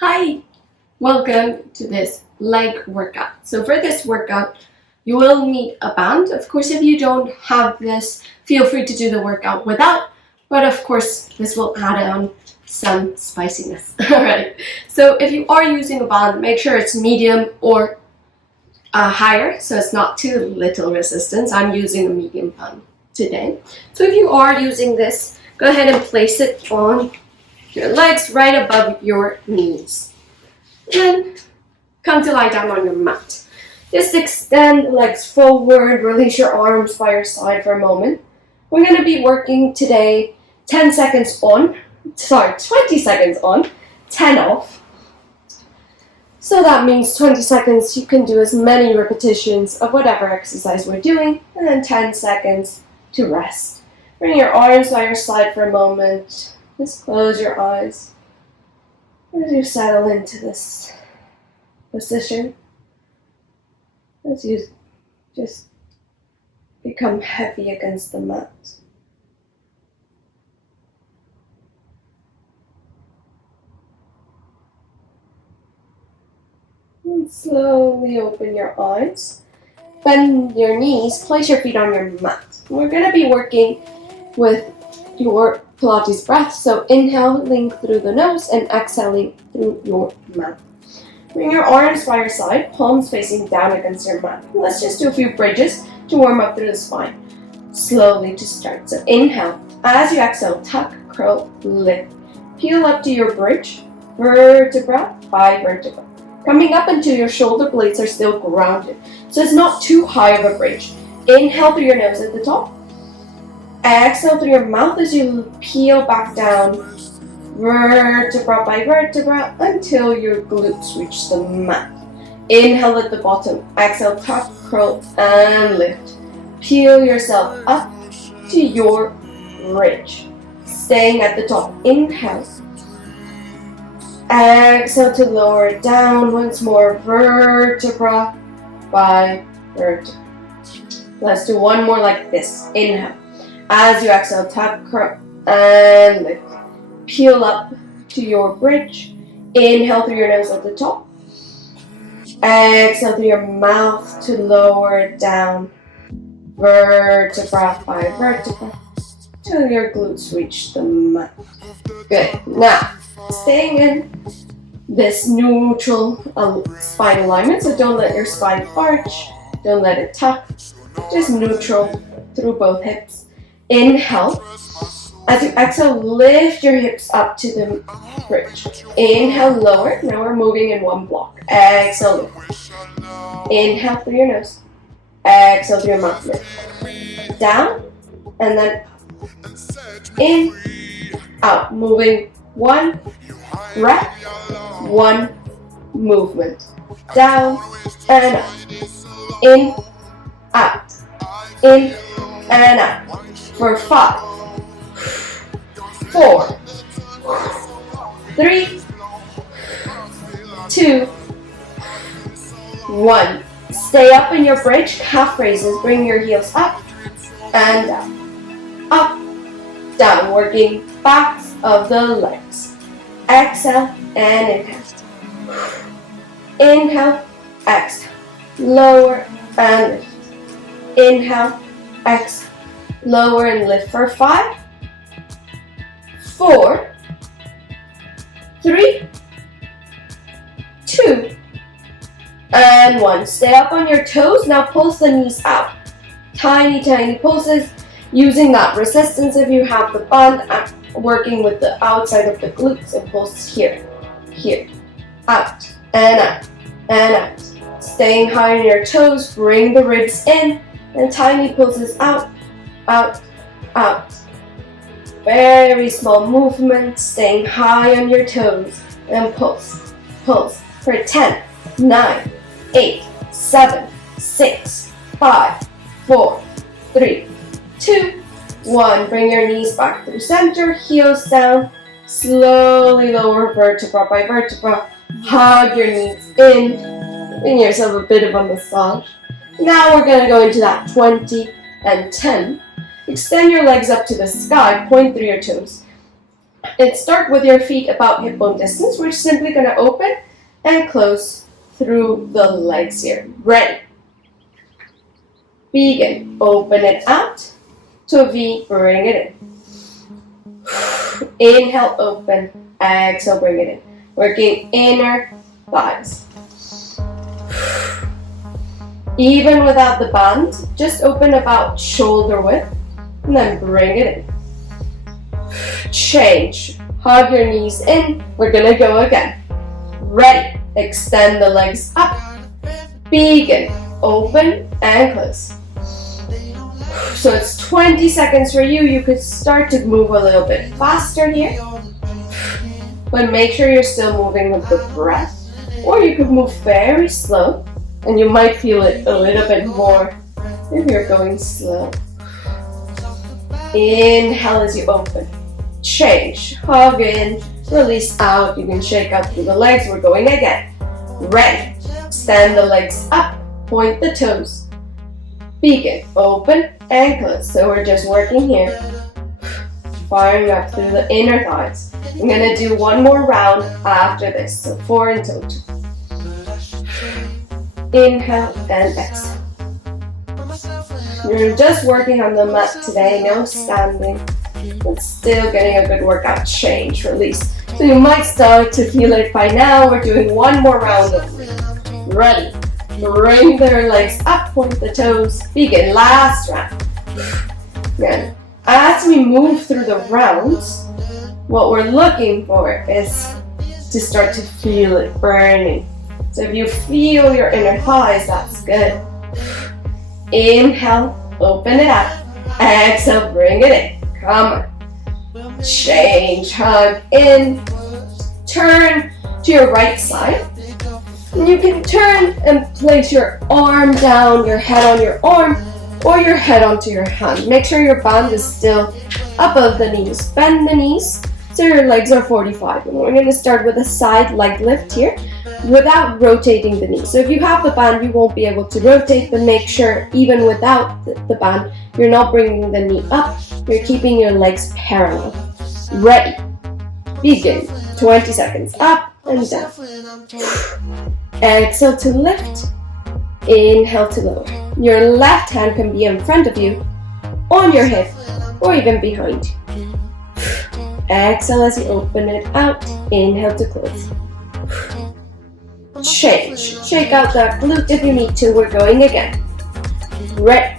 Hi, welcome to this leg workout. So for this workout, you will need a band. Of course, if you don't have this, feel free to do the workout without, but of course, this will add on some spiciness. All right, so if you are using a band, make sure it's medium or higher, so it's not too little resistance. I'm using a medium band today. So if you are using this, go ahead and place it on your legs right above your knees. Then come to lie down on your mat. Just extend the legs forward, release your arms by your side for a moment. We're going to be working today 20 seconds on, 10 off. So that means 20 seconds you can do as many repetitions of whatever exercise we're doing, and then 10 seconds to rest. Bring your arms by your side for a moment. Just close your eyes as you settle into this position, as you just become heavy against the mat. And slowly open your eyes. Bend your knees, place your feet on your mat. We're going to be working with your Pilates breath, so inhaling through the nose and exhaling through your mouth. Bring your arms by your side, palms facing down against your mat. Let's just do a few bridges to warm up through the spine. Slowly to start. So inhale. As you exhale, tuck, curl, lift. Peel up to your bridge, vertebra by vertebra. Coming up until your shoulder blades are still grounded. So it's not too high of a bridge. Inhale through your nose at the top. Exhale through your mouth as you peel back down, vertebra by vertebra, until your glutes reach the mat. Inhale at the bottom. Exhale, tuck, curl, and lift. Peel yourself up to your bridge. Staying at the top. Inhale. Exhale to lower it down once more, vertebra by vertebra. Let's do one more like this. Inhale. As you exhale, tuck, curl, and lift. Peel up to your bridge. Inhale through your nose at the top. Exhale through your mouth to lower it down, vertebra by vertebra, till your glutes reach the mat. Good. Now, staying in this neutral spine alignment, so don't let your spine arch, don't let it tuck, just neutral through both hips. Inhale. As you exhale, lift your hips up to the bridge. Inhale, lower. Now we're moving in one block. Exhale, lift. Inhale through your nose. Exhale through your mouth, lift. Down, and then in, out. Moving one breath, one movement. Down and up. In, out. In, and out. For 5, 4, 3, 2, 1. Stay up in your bridge, calf raises. Bring your heels up and down. Up, down. Working backs of the legs. Exhale and inhale. Inhale, exhale. Lower and lift. Inhale, exhale. Lower and lift for 5, 4, 3, 2, and 1. Stay up on your toes. Now pulse the knees out. Tiny, tiny pulses using that resistance if you have the band, working with the outside of the glutes and pulse here, here, out, and out, and out. Staying high on your toes, bring the ribs in, and tiny pulses out, out, out. Very small movements, staying high on your toes, and pulse, pulse for 10, 9, 8, 7, 6, 5, 4, 3, 2, 1. Bring your knees back through center, heels down, slowly lower vertebra by vertebra. Hug your knees in, giving yourself a bit of a massage. Now we're going to go into that 20 and 10. Extend your legs up to the sky, point through your toes. And start with your feet about hip bone distance. We're simply going to open and close through the legs here. Ready. Begin. Open it out to a V, bring it in. Inhale, open. Exhale, bring it in. Working inner thighs. Even without the band, just open about shoulder width and then bring it in. Change. Hug your knees in. We're gonna go again. Ready. Extend the legs up. Begin. Open and close. So it's 20 seconds for you. You could start to move a little bit faster here. But make sure you're still moving with the breath. Or you could move very slow. And you might feel it a little bit more if you're going slow. Inhale as you open. Change. Hug in. Release out. You can shake out through the legs. We're going again. Ready. Stand the legs up. Point the toes. Begin. Open and close. So we're just working here. Firing up through the inner thighs. I'm going to do one more round after this. So 4 in total. Inhale and exhale. You're just working on the mat today, no standing, but still getting a good workout. Change, release. So you might start to feel it by now. We're doing one more round of ready. Bring their legs up, point the toes. Begin, last round. Again, as we move through the rounds, what we're looking for is to start to feel it burning. So if you feel your inner thighs, that's good. Inhale, open it up. Exhale, bring it in. Come on. Change, hug in. Turn to your right side. And you can turn and place your arm down, your head on your arm, or your head onto your hand. Make sure your band is still above the knees. Bend the knees so your legs are 45. And we're going to start with a side leg lift here, without rotating the knee. So if you have the band, you won't be able to rotate, but make sure even without the band, you're not bringing the knee up, you're keeping your legs parallel. Ready. Begin. 20 seconds. Up and down. Exhale to lift. Inhale to lower. Your left hand can be in front of you, on your hip, or even behind you. Exhale as you open it out. Inhale to close. Change. Shake out that glute if you need to. We're going again. Ready.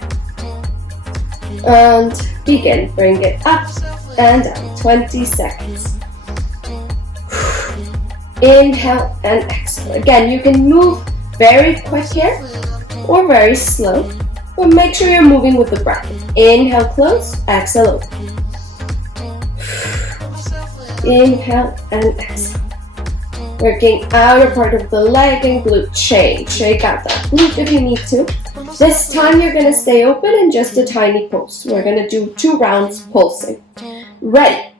And begin. Bring it up and down. 20 seconds. Inhale and exhale. Again, you can move very quick here or very slow, but make sure you're moving with the breath. Inhale, close. Exhale, open. Inhale and exhale. Working outer part of the leg and glute. Change. Shake out that glute if you need to. This time you're going to stay open in just a tiny pulse. We're going to do 2 rounds pulsing. Ready.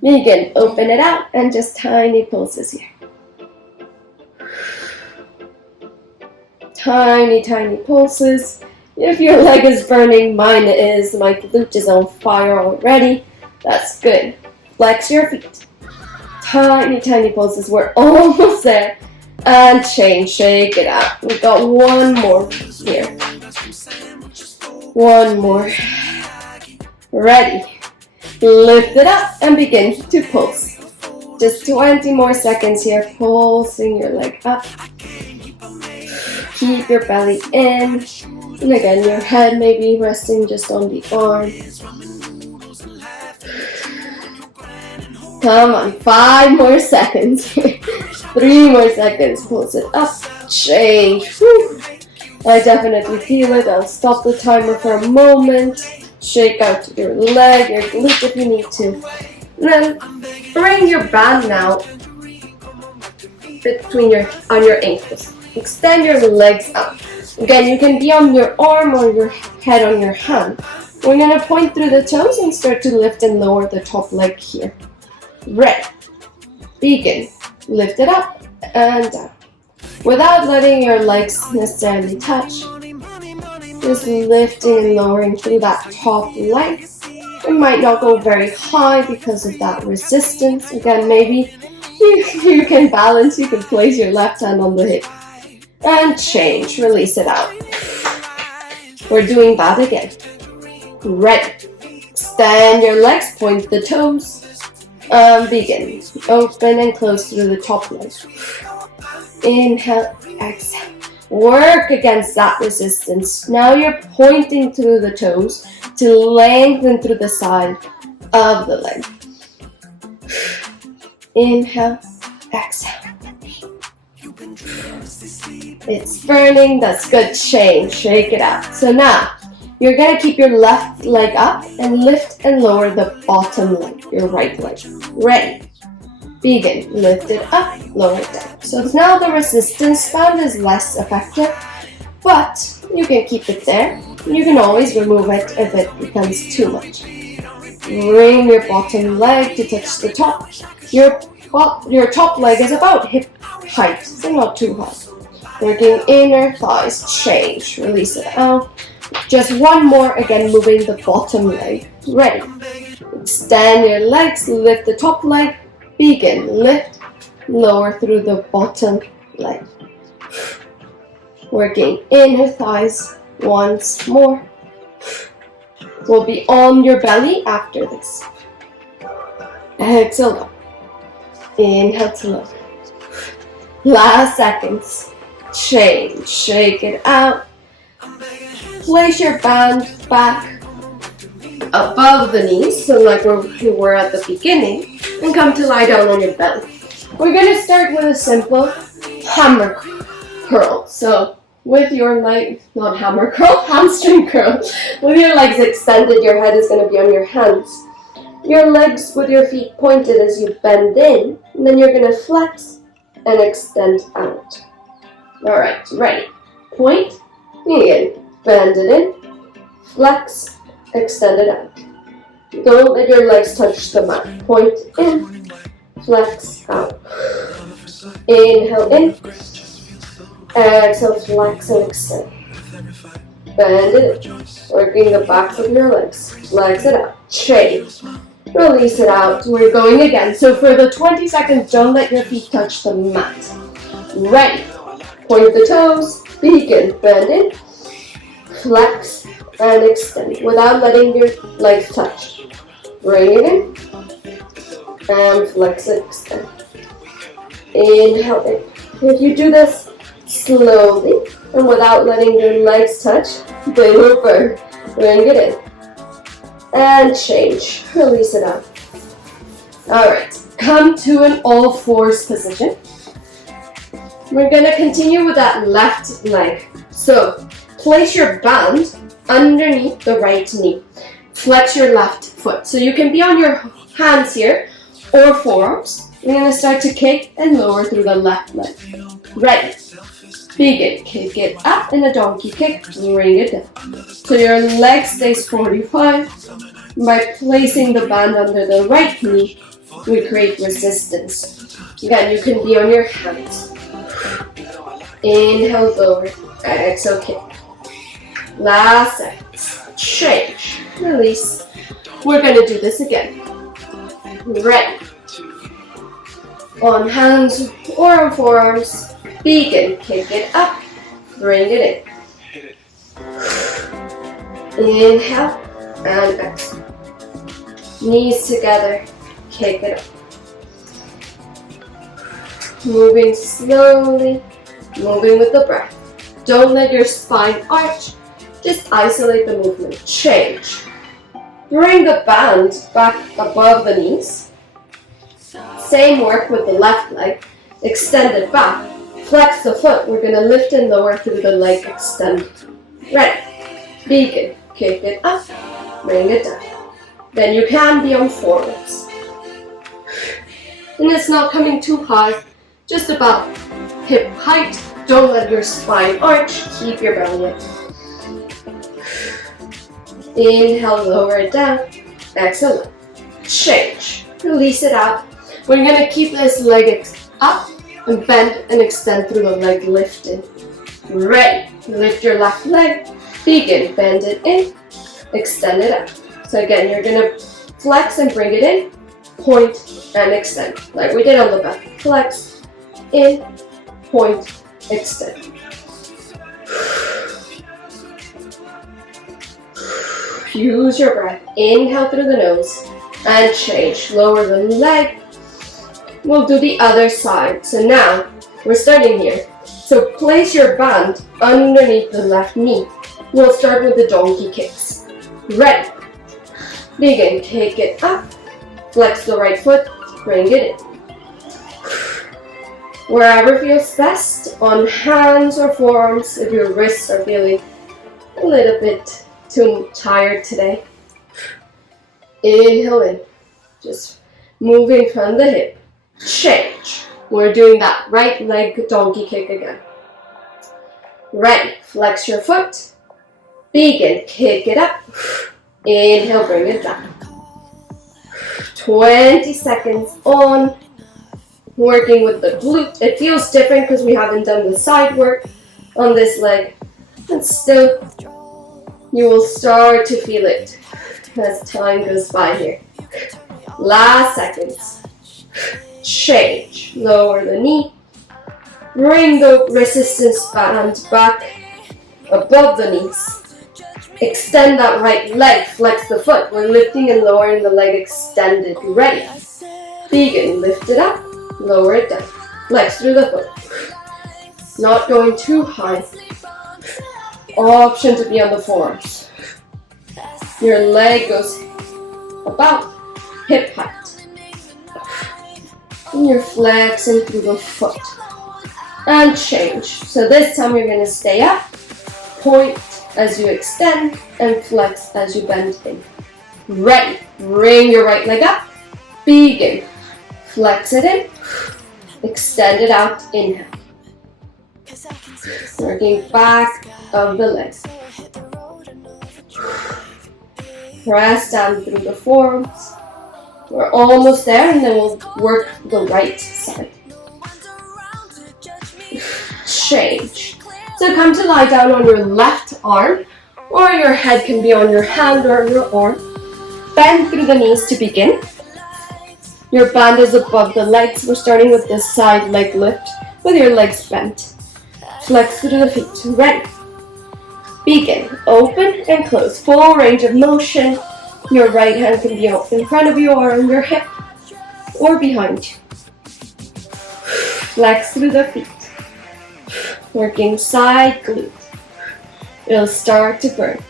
Begin. Open it out and just tiny pulses here. Tiny, tiny pulses. If your leg is burning, mine is. My glute is on fire already. That's good. Flex your feet. Tiny, tiny pulses. We're almost there. And change. Shake it out. We've got one more here. One more. Ready. Lift it up and begin to pulse. Just 20 more seconds here. Pulsing your leg up. Keep your belly in. And again, your head may be resting just on the arm. Come on, 5 more seconds. 3 more seconds. Pulse it up. Change. Whew. I definitely feel it. I'll stop the timer for a moment. Shake out your leg, your glute if you need to. And then bring your band now on your ankles. Extend your legs out. Again, you can be on your arm or your head on your hand. We're going to point through the toes and start to lift and lower the top leg here. Ready. Begin. Lift it up and down. Without letting your legs necessarily touch. Just lifting and lowering through that top leg. It might not go very high because of that resistance. Again, maybe you can balance, you can place your left hand on the hip. And change, release it out. We're doing that again. Ready. Extend your legs, point the toes. Begin. Open and close through the top leg. Inhale, exhale. Work against that resistance. Now you're pointing through the toes to lengthen through the side of the leg. Inhale, exhale. It's burning, that's good. Change, shake it out. So now, you're going to keep your left leg up and lift and lower the bottom leg, your right leg. Ready. Begin. Lift it up, lower it down. So now the resistance band is less effective, but you can keep it there. You can always remove it if it becomes too much. Bring your bottom leg to touch the top. Your top leg is about hip height, so not too high. Working inner thighs, change, release it out. Just one more, again moving the bottom leg. Ready. Extend your legs, lift the top leg. Begin, lift, lower through the bottom leg. Working inner thighs once more. We'll be on your belly after this. Exhale. Inhale to lower. Last seconds. Change, shake it out. Place your band back above the knees, so like we were at the beginning, and come to lie down on your belly. We're going to start with a simple hammer curl. So with your legs, not hammer curl, hamstring curl. With your legs extended, your head is going to be on your hands. Your legs with your feet pointed as you bend in, and then you're going to flex and extend out. Alright, ready. Point, begin. Bend it in, flex, extend it out. Don't let your legs touch the mat. Point in, flex out. Inhale in, exhale, flex and extend. Bend it in, working the backs of your legs. Flex it out, change. Release it out. We're going again. So for the 20 seconds, don't let your feet touch the mat. Ready. Point the toes, begin, bend in. Flex and extend without letting your legs touch. Bring it in and flex and extend. Inhale in. If you do this slowly and without letting your legs touch, they will burn. Bring it in and change. Release it out. Alright, come to an all fours position. We're going to continue with that left leg. So place your band underneath the right knee. Flex your left foot. So you can be on your hands here or forearms. We're going to start to kick and lower through the left leg. Ready. Begin. Kick it up in a donkey kick. Bring it down. So your leg stays 45. By placing the band under the right knee, we create resistance. Again, you can be on your hands. Inhale, lower. Exhale, kick. Last seconds. Change. Release. We're going to do this again. Ready. On hands or on forearms. Begin. Kick it up. Bring it in. Inhale and exhale. Knees together. Kick it up. Moving slowly. Moving with the breath. Don't let your spine arch. Just isolate the movement. Change. Bring the band back above the knees. Same work with the left leg. Extend it back. Flex the foot. We're going to lift and lower through the leg extend. Ready. Begin. Kick it up. Bring it down. Then you can be on forearms. And it's not coming too high. Just about hip height. Don't let your spine arch. Keep your belly up. Inhale, lower it down. Exhale. Change. Release it out. We're going to keep this leg up and bend and extend through the leg lifted. Ready. Lift your left leg. Begin. Bend it in. Extend it out. So again, you're gonna flex and bring it in, point and extend, like we did on the back. Flex, in, point, extend. Use your breath. Inhale through the nose and change. Lower the leg. We'll do the other side. So now we're starting here. So place your band underneath the left knee. We'll start with the donkey kicks. Ready. Begin. Kick it up. Flex the right foot. Bring it in. Wherever feels best, on hands or forearms, if your wrists are feeling a little bit too tired today. Inhale in. Just moving from the hip. Change. We're doing that right leg donkey kick again. Ready. Flex your foot. Begin. Kick it up. Inhale, bring it down. 20 seconds on. Working with the glute. It feels different because we haven't done the side work on this leg. And still, you will start to feel it as time goes by here. Last seconds. Change. Lower the knee. Bring the resistance band back above the knees. Extend that right leg. Flex the foot. We're lifting and lowering the leg extended. Ready. Begin. Lift it up. Lower it down. Flex through the foot. Not going too high. Option to be on the forearms. Your leg goes about hip height. And you're flexing through the foot. And change. So this time you're going to stay up. Point as you extend and flex as you bend in. Ready. Bring your right leg up. Begin. Flex it in. Extend it out. Inhale. Working back of the leg. Press down through the forearms. We're almost there, and then we'll work the right side. Change. So come to lie down on your left arm, or your head can be on your hand or your arm. Bend through the knees to begin. Your band is above the legs. We're starting with this side leg lift with your legs bent. Flex through the feet. Ready. Begin. Open and close. Full range of motion. Your right hand can be in front of you or on your hip or behind you. Flex through the feet. Working side glute. It'll start to burn.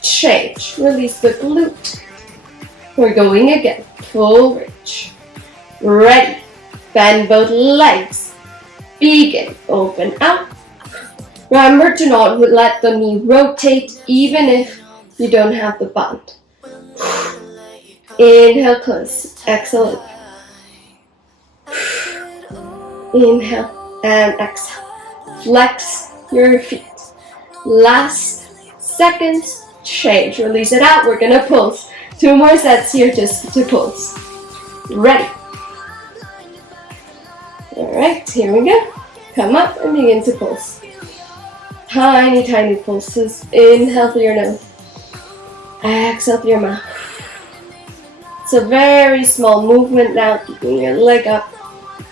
Change. Release the glute. We're going again. Full range. Ready. Bend both legs. Begin. Open out. Remember to not let the knee rotate even if you don't have the band. Inhale, close. Exhale. Inhale and exhale. Flex your feet. Last seconds. Change. Release it out. We're gonna pulse. 2 more sets here just to pulse. Ready. Alright, here we go. Come up and begin to pulse. Tiny, tiny pulses. Inhale through your nose. Exhale through your mouth. It's a very small movement now, keeping your leg up.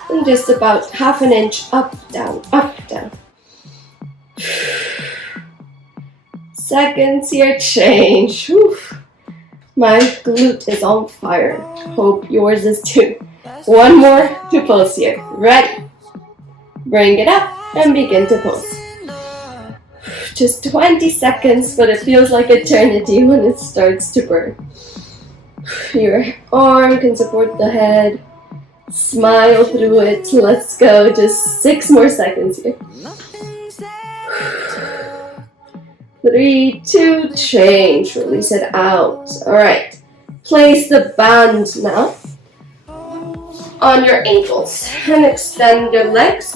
And just about half an inch up, down, up, down. Seconds here, change. Whew. My glute is on fire. Hope yours is too. 1 more to pulse here. Ready. Bring it up and begin to pulse. Just 20 seconds, but it feels like eternity when it starts to burn. Your arm can support the head. Smile through it. Let's go. Just 6 more seconds here. 3, 2, change. Release it out. Alright. Place the band now on your ankles and extend your legs.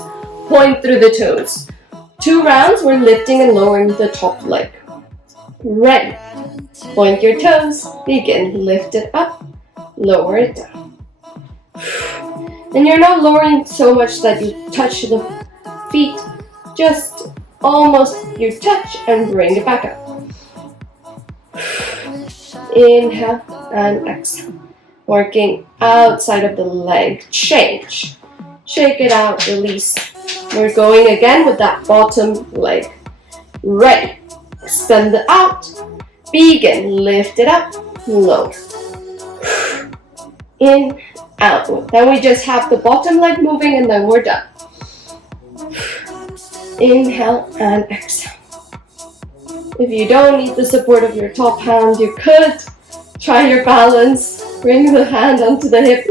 Point through the toes. 2 rounds, we're lifting and lowering the top leg. Ready. Point your toes. Begin. Lift it up. Lower it down. And you're not lowering so much that you touch the feet. Just almost you touch and bring it back up. Inhale and exhale. Working outside of the leg. Change. Shake it out, release. We're going again with that bottom leg. Ready. Extend it out. Begin. Lift it up. Lower. In, out. Then we just have the bottom leg moving and then we're done. Inhale and exhale. If you don't need the support of your top hand, you could try your balance. Bring the hand onto the hip.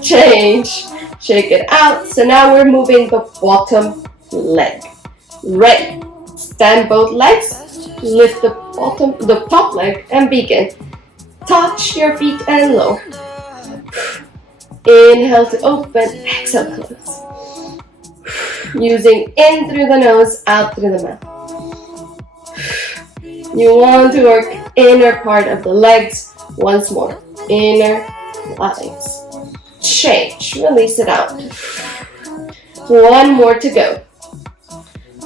Change. Shake it out. So now we're moving the bottom leg. Ready. Stand both legs. Lift the top leg and begin. Touch your feet and lower. Inhale to open. Exhale, close. Using in through the nose, out through the mouth. You want to work inner part of the legs once more. Inner legs. Change. Release it out. One more to go.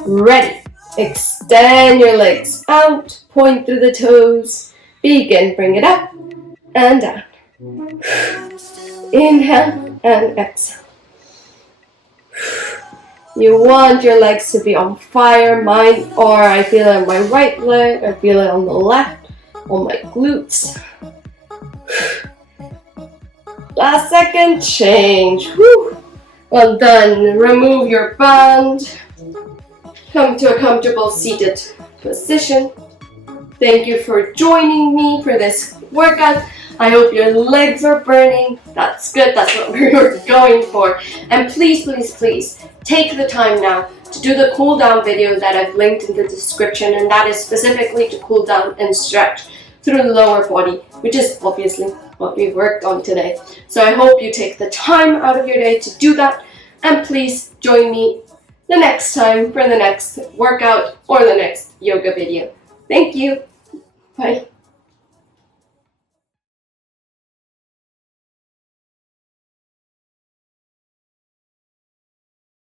Ready. Extend your legs out. Point through the toes. Begin. Bring it up and down. Inhale and exhale. You want your legs to be on fire. Mine are, I feel it on my right leg, I feel it on the left, on my glutes. Last second, change. Whew. Well done. Remove your band. Come to a comfortable seated position. Thank you for joining me for this workout. I hope your legs are burning. That's good. That's what we're going for. And please, please, please take the time now to do the cool down video that I've linked in the description, and that is specifically to cool down and stretch through the lower body, which is obviously what we worked on today. So I hope you take the time out of your day to do that, and please join me the next time for the next workout or the next yoga video. Thank you. Bye.